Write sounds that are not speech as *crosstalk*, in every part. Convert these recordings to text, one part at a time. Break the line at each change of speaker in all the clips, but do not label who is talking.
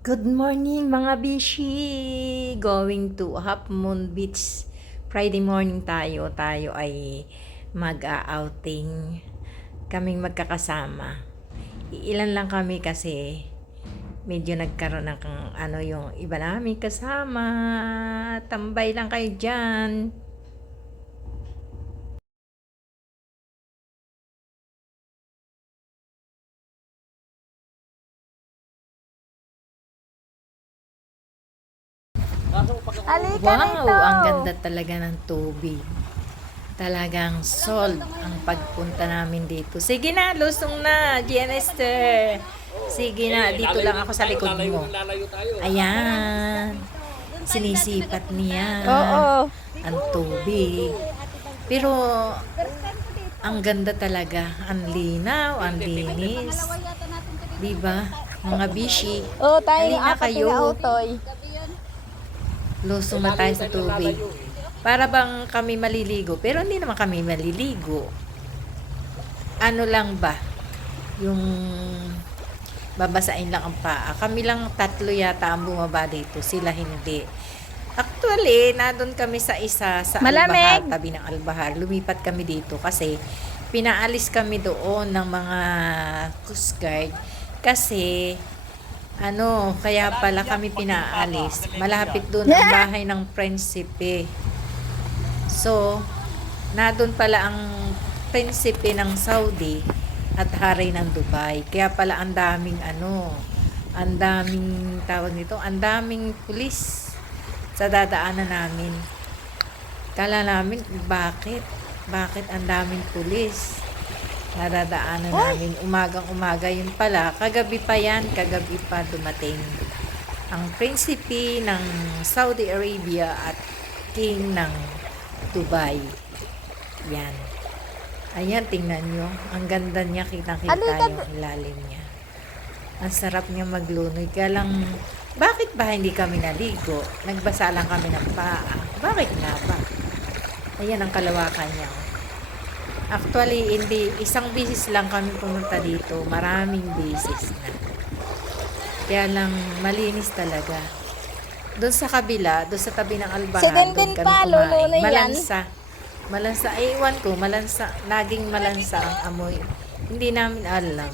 Good morning mga bishi! Going to Half Moon Beach. Friday morning tayo. Tayo ay mag-outing. Kaming magkakasama. Ilan lang kami kasi medyo nagkaroon ng ano yung iba namin kasama. Tambay lang kayo dyan. Wow!
rito.
Ang ganda talaga ng tubig. Talagang sold ang pagpunta namin dito. Sige na, lusong na, Gianester. Sige na, dito lang ako sa likod mo. Ayan. Sinisipat niya
Oo.
ang tubig. Pero, ang ganda talaga. Ang linaw, ang linis. Diba? Mga bishi.
Oo, tayo yung
Halina
apat
kayo.
na autoy.
Lusong na tayo sa tubig. Para bang kami maliligo. Pero hindi naman kami maliligo. Ano lang ba? Yung babasain lang ang paa. Kami lang tatlo yata ang bumaba dito. Sila hindi. Actually, nandun kami sa isa sa
Malamig.
Albahar, tabi ng Albahar. Lumipat kami dito kasi pinaalis kami doon ng mga Coast Guard kasi ano, kaya pala kami pinaalis. Malapit doon ang bahay ng prinsipe. So, na doon pala ang prinsipe ng Saudi at hari ng Dubai. Kaya pala ang daming ano, ang daming tawag nito, ang daming pulis sa dadaanan namin. Kala namin, bakit? Bakit ang daming pulis? Nadadaanan namin umagang umaga yun pala. Kagabi pa yan, kagabi pa dumating ang prinsipe ng Saudi Arabia at king ng Dubai. Yan. Ayan, tingnan nyo. Ang ganda niya, kitang-kita
Halika
yung ilalim niya. Ang sarap niya maglunoy. Kaya lang, bakit ba hindi kami naligo? Nagbasa lang kami ng paa. Bakit nga ba? Ayan ang kalawakan niya. oh. Actually, hindi. Isang bisis lang kami pumunta dito. Maraming bisis na. Kaya lang, malinis talaga. Doon sa kabila, doon sa tabi ng Albahan, doon kami
pa,
kumain.
lolo na yan.
Malansa. Malansa. Eh, iwan ko, malansa. Naging malansa ang amoy. Hindi namin alam.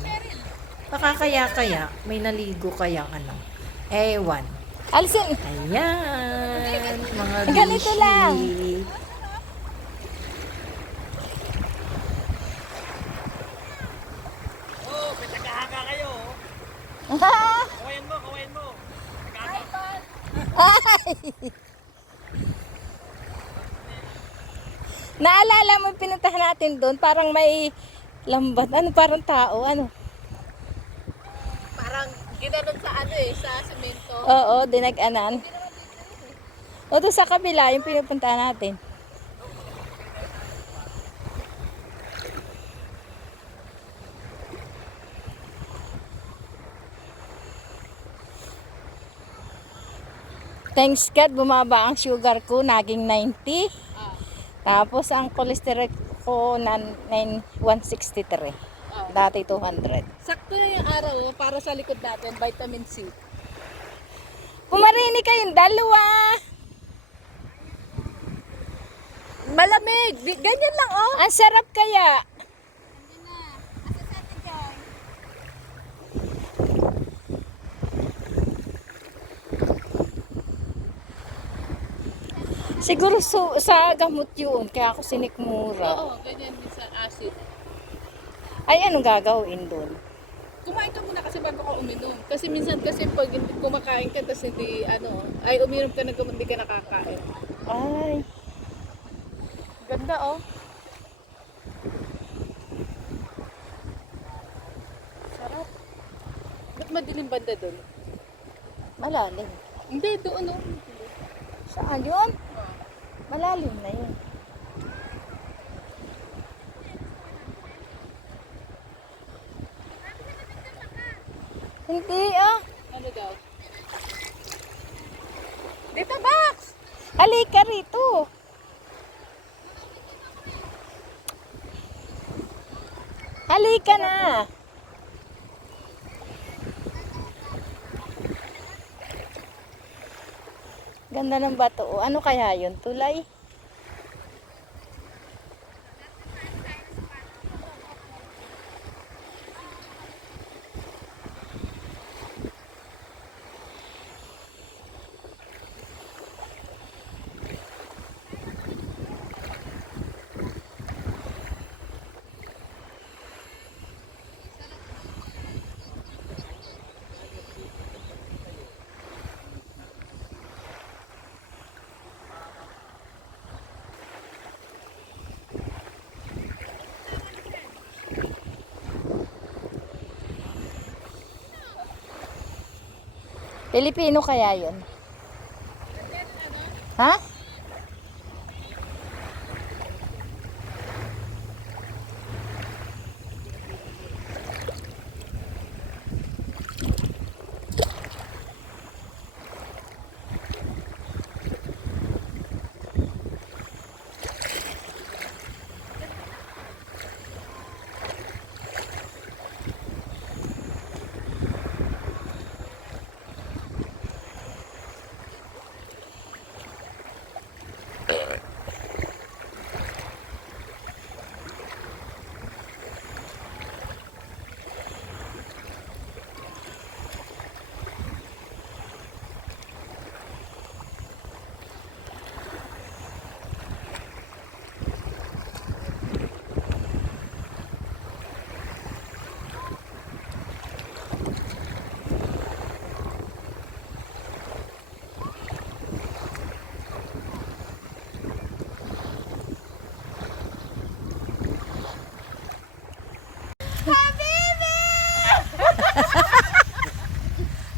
Baka kaya-kaya, may naligo kayang ano. Ewan.
Alsin,
Ayan, mga
Ganito lang.
Oh, may tagahaka kayo. oh. Kawayan mo, kawayan mo.
Yung pinuntahan natin doon, parang may lambat. Ano, parang tao, ano?
Parang ginanon sa ano eh, sa semento.
Oo, dinag-anan. O doon sa kabila, yung pinupuntahan natin. Thanks God, bumaba ang sugar ko, naging 90. Tapos ang cholesterol ko na 9, 163. Dati 200.
Sakto na yung araw para sa likod natin, vitamin C.
Pumarini kayong dalawa.
Malamig! Ganyan lang oh!
Ang sarap kaya. Siguro su- sa gamot yun, kaya ako sinikmura.
Oo, ganyan din sa acid.
Ay, anong gagawin doon?
Kumain ka muna kasi bago ka uminom. Kasi minsan kasi pag kumakain ka tapos hindi ano, ay uminom ka ng gamot hindi ka nakakain.
Ay,
Ganda oh. Sarap. Ba't madilim banda doon?
malalim.
Hindi, doon oh.
Saan yun? Malalim na yun. Hindi ah.
Ano daw? Dito, Bax!
Halika rito. Halika na. Ganda ng bato. oh. Ano kaya yun? Tulay? Pilipino kaya yun? Ha?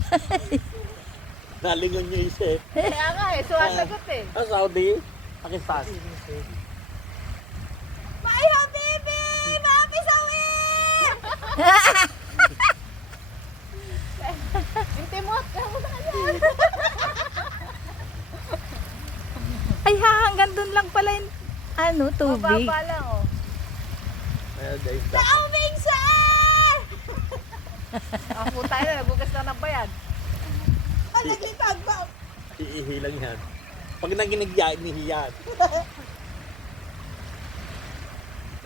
*laughs*
Nalingon niya isa eh.
Kaya nga eh, sumasagot eh.
Sa Saudi, Pakistan.
My habibi! Mami sawin!
Intimot, *laughs* kamusta ka dyan?
Ay ha, hanggang dun lang pala yung ano, tubig.
Mababa lang oh.
Ayan, guys.
Tubig sir!
Ang puta yun, nagugas na ng bayad.
Naglipag ba?
Iihilang yan. Pag naginigya, inihiyan.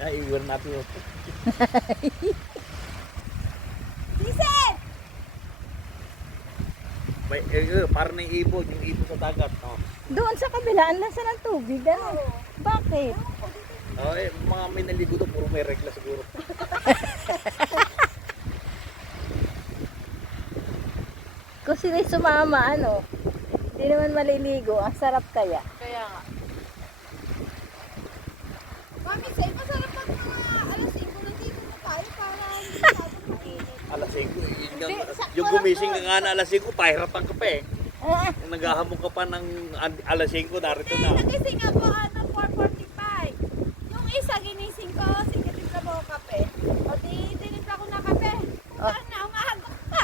Ay, *laughs* iwan natin yun.
Listen!
May, eh, eh, parang na ibon, yung ibon sa dagat. Oh.
Doon sa kabilaan lang sa ng tubig. Ano? Bakit?
Oh, eh, mga may naligo doon, puro may regla siguro. *laughs*
Kung sila sumama, ano? Hindi naman maliligo. Ang sarap kaya.
Kaya nga.
Mami, sa'yo masarap pag mga alas 5 nandito na tayo para hindi masyadong mainit.
Alas 5, yun nga,
Hindi, sakto
yung gumising ka nga na alas 5, pahirapan ka pa eh.
Ah,
Yung naghahamon ka pa ng alas 5, narito na.
Nagising ako ano, 4.45. Yung isa ginising ko, sigatimpla mo ako kape. O di, tinimpla ko na kape. Puta na, umahagok pa.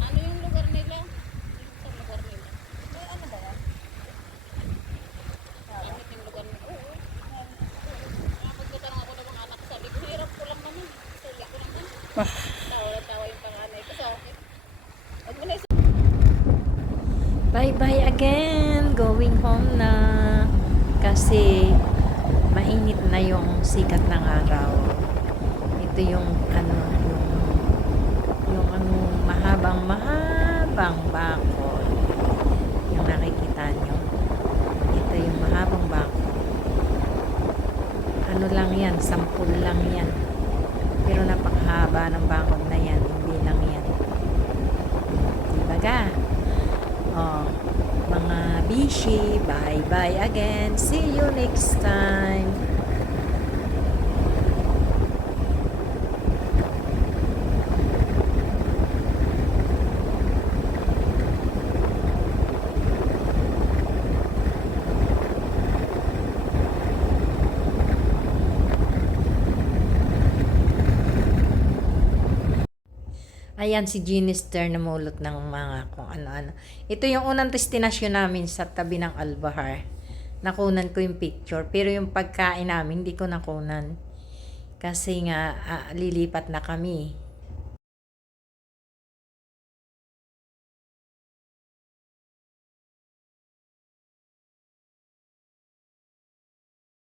Ano yung lugar nila? Sa lugar nila.
Eh, ano ba yan?
Ano yung lugar nila? Oo. Kapag katanong ako ng mga anak ko, sabi ko, hirap ko lang naman. Suli ko naman. Tawa na tawa yung panganay ko sa akin. Huwag mo na
Bye-bye again. Going home na. Kasi mainit na yung sikat ng araw. Ito yung ano, yung yung ano, mahabang mahabang bakod. Yung nakikita nyo. Ito yung mahabang bakod. Ano lang yan, sampul lang yan. Napakahaba ng bakod na yan. Hindi lang yan. Diba ga? Oh, mga bishi, bye-bye again. See you next time. Ayan si Ginister na mulot ng mga kung ano-ano. Ito yung unang destinasyon namin sa tabi ng Albahar. Nakunan ko yung picture. Pero yung pagkain namin, hindi ko nakunan. Kasi nga, ah, lilipat na kami.